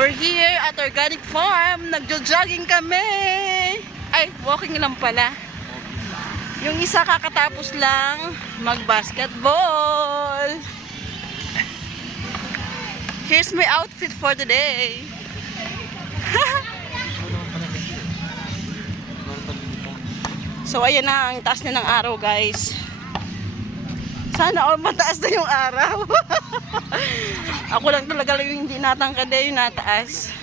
We're here at Organic Farm. Nagjo-jogging kami. Ay, walking lang pala. Yung isa kakatapos lang mag-basketball. Here's my outfit for the day. So ayan na ang taas na ng araw, guys. Sana all mataas na yung araw. Ako lang talaga yung hindi natangkad yung nataas.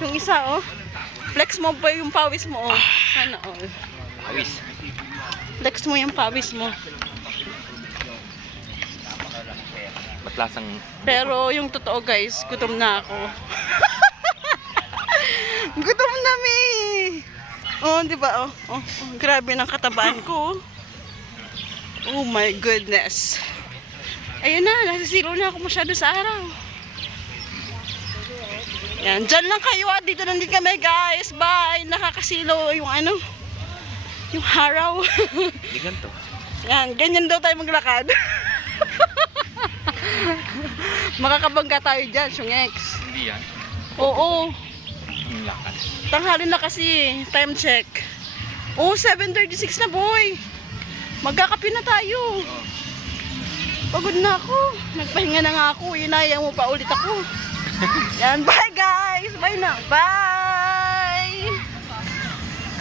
Yung isa, oh. Flex mo pa yung pawis mo, oh. Sana all. Pawis. Flex mo yung pawis mo. Ba't lasang... Pero yung totoo, guys, gutom na ako. Gutom na mi. Oh, di ba? Oh, grabe ng katabaan ko. Oh my goodness. Ayun na, nasisiro na ako masyado sa araw. Yan, dyan lang kayo. Dito na din kami, guys. Bye. Nakakasilo yung ano, yung haraw. Di ganito. Yan, ganyan daw tayo maglakad. Makakabangga tayo dyan, Shungex. Hindi yan. Oo. Ang lakad. Tanghali na kasi. Time check. Oh, 7:36 na, boy. Magkakape na tayo. Pagod na ako. Nagpahinga na nga ako. Inaya mo pa ulit ako. Yan, bye guys. Bye na. Bye.